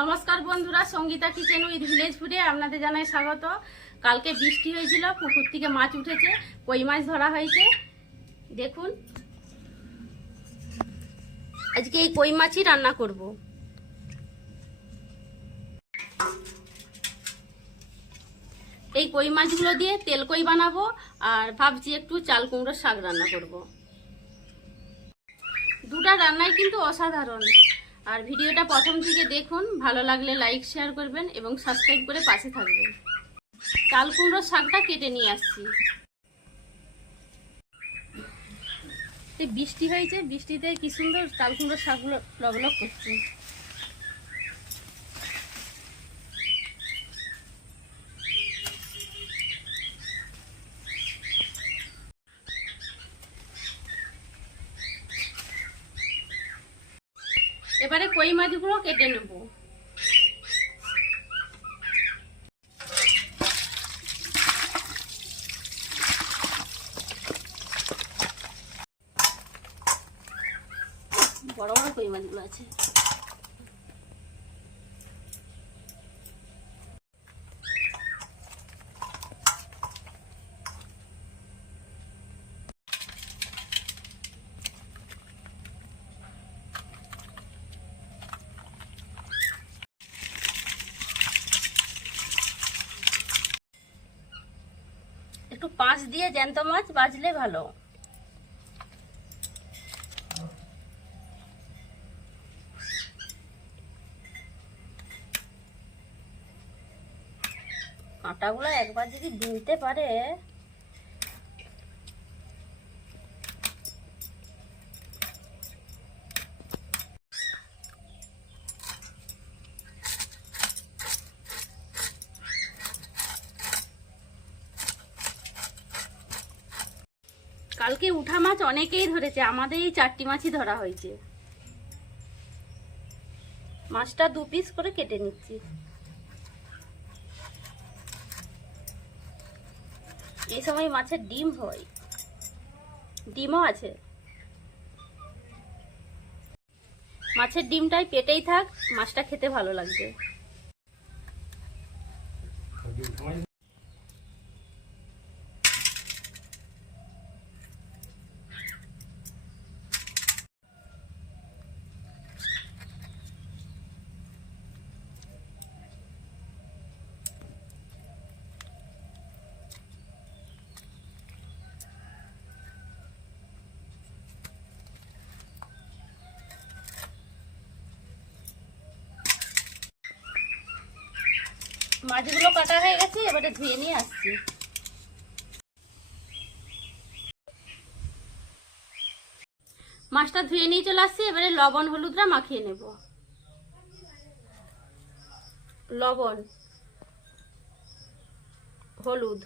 নমস্কার বন্ধুরা, Sangeeta kitchen with village ফুডে আপনাদের জানাই স্বাগত। কালকে বৃষ্টি হয়েছিল, পুকুর থেকে মাছ উঠেছে, কই মাছ ধরা হয়েছে। দেখুন, আজকে এই কই মাছই রান্না করব। এই কই মাছগুলো দিয়ে তেল কই বানাবো, আর ভাবছি একটু চাল কুমড়োর শাক রান্না করব। দুটা রান্নাই কিন্তু অসাধারণ। আর ভিডিওটা প্রথম থেকে দেখুন, ভালো লাগলে লাইক শেয়ার করবেন এবং সাবস্ক্রাইব করে পাশে থাকবেন। চাল কুমড়োর শাকটা কেটে নিয়ে আসছি। বৃষ্টি হয়েছে, বৃষ্টিতে কি সুন্দর চাল কুমড়োর শাকগুলো লগলগ করছে। এবারে কই মাছগুলো কেটে নেব। বড় বড় কই মাছগুলো আছে। একটু পাঁচ দিয়ে জ্যান্ত মাছ বাজলে ভালো। কাঁটাগুলো একবার যদি ধুইতে পারে, কালকে উঠা মাছ অনেকেই ধরেছে, আমাদের এই 4টি মাছই ধরা হয়েছে। মাছটা 2 পিস করে কেটে নিচ্ছি। এই সময় মাছের ডিম হয়, ডিমও আছে। মাছের ডিমটাই পেটেই থাক, মাছটা খেতে ভালো লাগবে। মাছগুলো কাটা হয়ে গেছে, এবারে ধুয়ে নিয়ে আসছি। মাছটা ধুয়ে নিয়ে চলে আসছি। এবারে লবণ হলুদটা মাখিয়ে নেব। লবণ, হলুদ,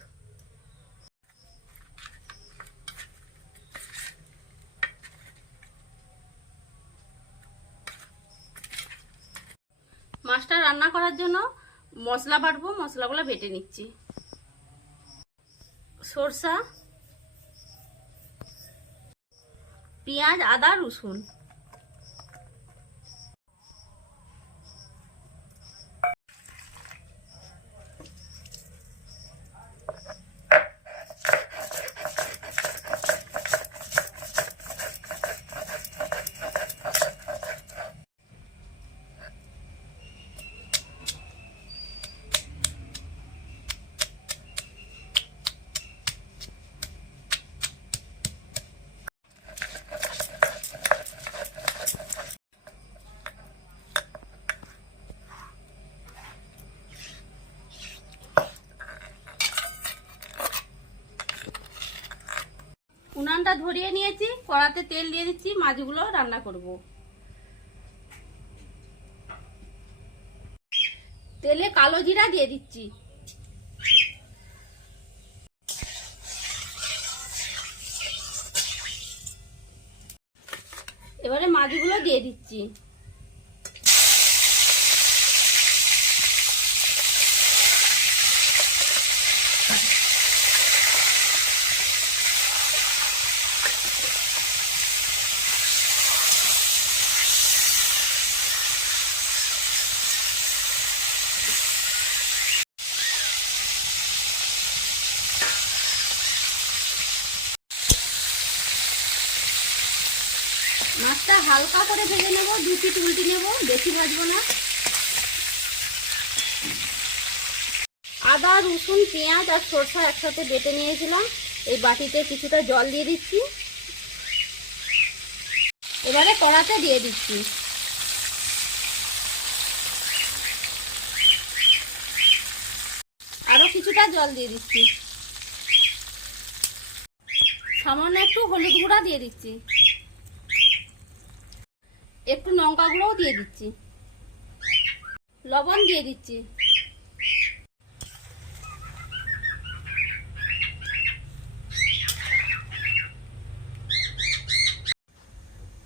মাছটা রান্না করার জন্য মশলা বাটবো, মশলাগুলো বেটে নিচ্ছি। সরষা, পেঁয়াজ, আদা, রসুন, উনানটা ধরিয়ে নিয়েছি, কড়াতে তেল দিয়ে দিচ্ছি, মাছগুলো রান্না করব। তেলে কালো জিরা দিয়ে দিচ্ছি। এবারে মাছগুলো দিয়ে দিচ্ছি। শাকটা হালকা করে ভেজে নেব, 2 পিঠ উল্টে নেব, বেশি ভাজবো না। আদা, রসুন, পেঁয়াজ আর সরষা একসাথে বেটে নিয়েছিলাম, এই বাটিতে কিছুটা জল দিয়ে দিচ্ছি। এবারে কড়াতে দিয়ে দিচ্ছি। আরো কিছুটা জল দিয়ে দিচ্ছি। সামান্য একটু হলুদ গুঁড়া দিয়ে দিচ্ছি, একটু লঙ্কা গুঁড়োও দিয়ে দিচ্ছি, লবণ দিয়ে দিচ্ছি।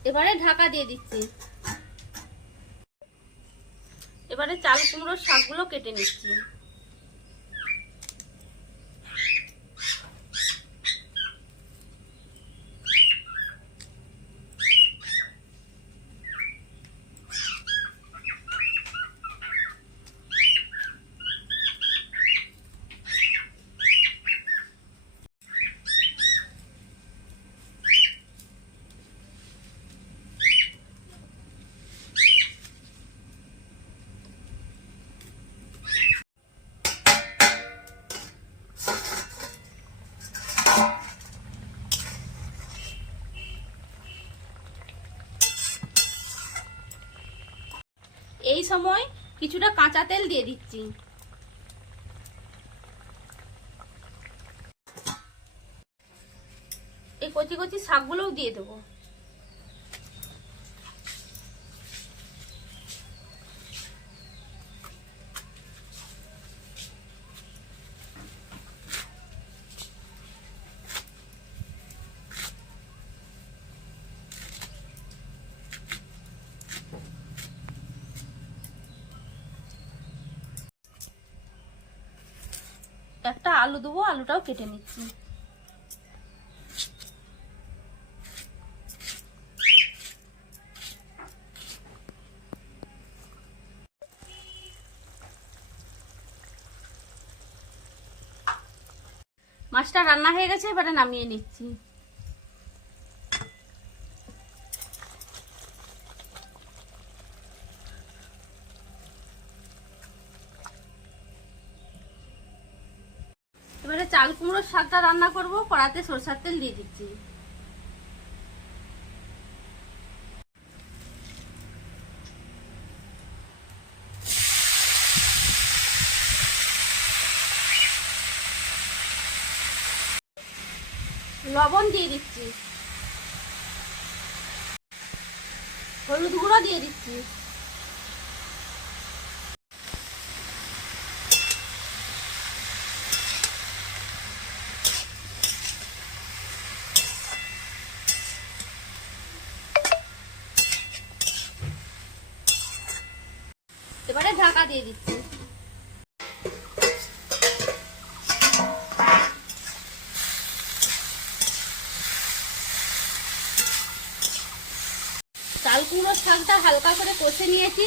এবারে ঢাকা দিয়ে দিচ্ছি। এবারে চাল কুমড়োর শাকগুলো কেটে নিচ্ছি। এই সময় কিছুটা কাঁচা তেল দিয়ে দিচ্ছি। এই কচি কচি শাকগুলোও দিয়ে দেবো। একটা আলু দেবো, আলুটাও কেটে নিচ্ছি। মাছটা রান্না হয়ে গেছে, এবারে নামিয়ে নিচ্ছি। এবারে চাল কুমড়োর শাকটা রান্না করব, কড়াতে সরষের তেল দিয়ে দিচ্ছি। লবণ দিয়ে দিচ্ছি, হলুদ গুঁড়ো দিয়ে দিচ্ছি, এবারে ঢাকা দিয়ে দিচ্ছি। চাল কুমড়োর শাকটা হালকা করে কষে নিয়েছি,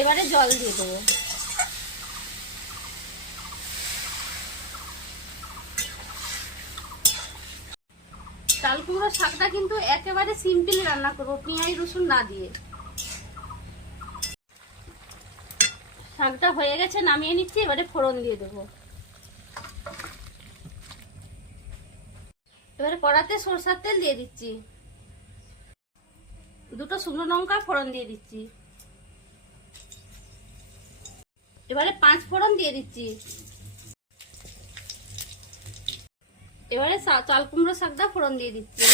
এবারে জল দিয়ে দেবো। চাল কুমড়োর শাকটা কিন্তু একেবারে সিম্পল রান্না করবো, পেঁয়াজ রসুন না দিয়ে। শাকটা হয়ে গেছে, নামিয়ে নিচ্ছি। এবারে ফোড়ন দিয়ে দেবো। এবারে কড়াতে সরষের তেল দিয়ে দিচ্ছি, 2টো শুকনো লঙ্কা ফোড়ন দিয়ে দিচ্ছি। এবারে 5 ফোড়ন দিয়ে দিচ্ছি। এবারে চাল কুমড়ো শাকটা ফোড়ন দিয়ে দিচ্ছি।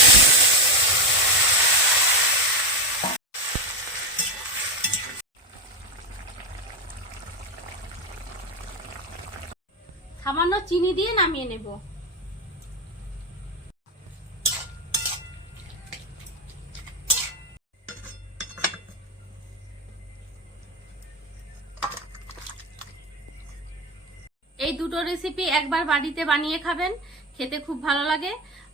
সামান্য চিনি দিয়ে নামিয়ে নেব। এই দুটো রেসিপি একবার বাড়িতে বানিয়ে খাবেন, খেতে খুব ভালো লাগে।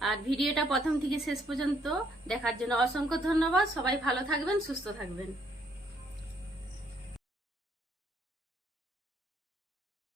আর ভিডিওটা প্রথম থেকে শেষ পর্যন্ত দেখার জন্য অসংখ্য ধন্যবাদ। সবাই ভালো থাকবেন, সুস্থ থাকবেন।